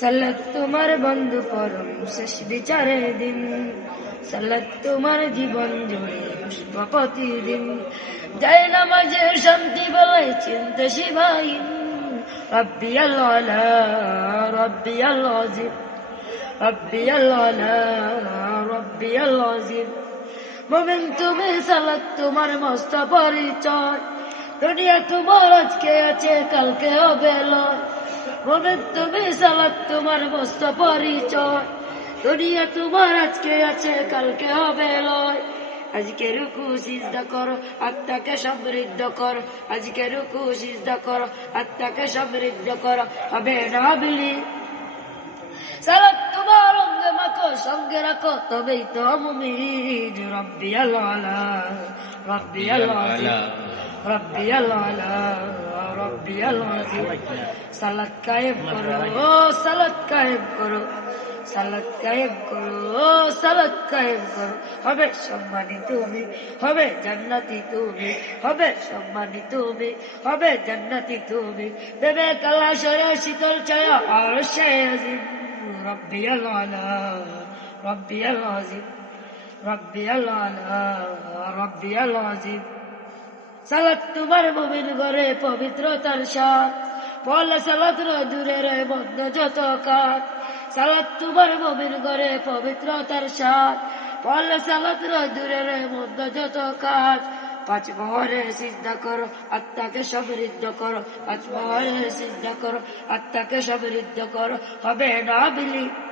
সালাত তোমার বন্ধু পরম শেষ বিচারের দিন। সালাত তোমার জীবন জুড়ে পুষ্প প্রতিদিন যায় নামাজে শান্তি বলে চিন্তা শিবাহীন। রব্বি আল্লাহ রব্বি আল্লাহ রব্বি আল্লাহ রব্বি আল্লাহ মোমেন তুমি সালাত তোমার মস্ত পরিচয়। দুনিয়া তোমার আজকে আছে, কালকে হবে লয়। তুমি সালাত, তোমার মস্ত পরিচয়। দুনিয়া তোমার আজকে আছে, কালকে হবে লয়। আজকে রুকু, সিজদা করো, আত্মাকে সমৃদ্ধ করো। আজকে রুকু, সিজদা করো, আত্মাকে সমৃদ্ধ করো। হবে না বিলি? সালাত তোমার অঙ্গে মাখো, সঙ্গে রাখো, তবেই তো মুমিন। রব্বি আল্লাহ রব্বি আল্লাহ রব্বি আল্লাহ রব্বি আল্লাহ সালাত কায়েম করো ও সালাত কায়েম করো সালাত কায়েম করো ও সালাত কায়েম করো হবে সম্মানী তুমি হবে জান্নাতি তুমি হবে সম্মানী তুমি হবে জান্নাতি তুমি বেবে কালা সয়া শীতল ছায়া আর সে আজিম ربي العلا ربي العظيم ربي العلا ربي العظيم সালাত তোমার মুমিন ঘরে পবিত্রতার সাথ বলে সালাত দূরে রে বন্ধ যত কাজ। সালাত তোমার মুমিন ঘরে পবিত্রতার সাথ বলে সালাত দূরে রে বন্ধ যত কাজ। পাঁচ মহরে সিদ্ধা করো, আত্মাকে সমৃদ্ধ করো। পাঁচ মহরে সিদ্ধা করো, আত্মাকে সমৃদ্ধ করো। হবে না বিলি। সালাত তোমার অঙ্গে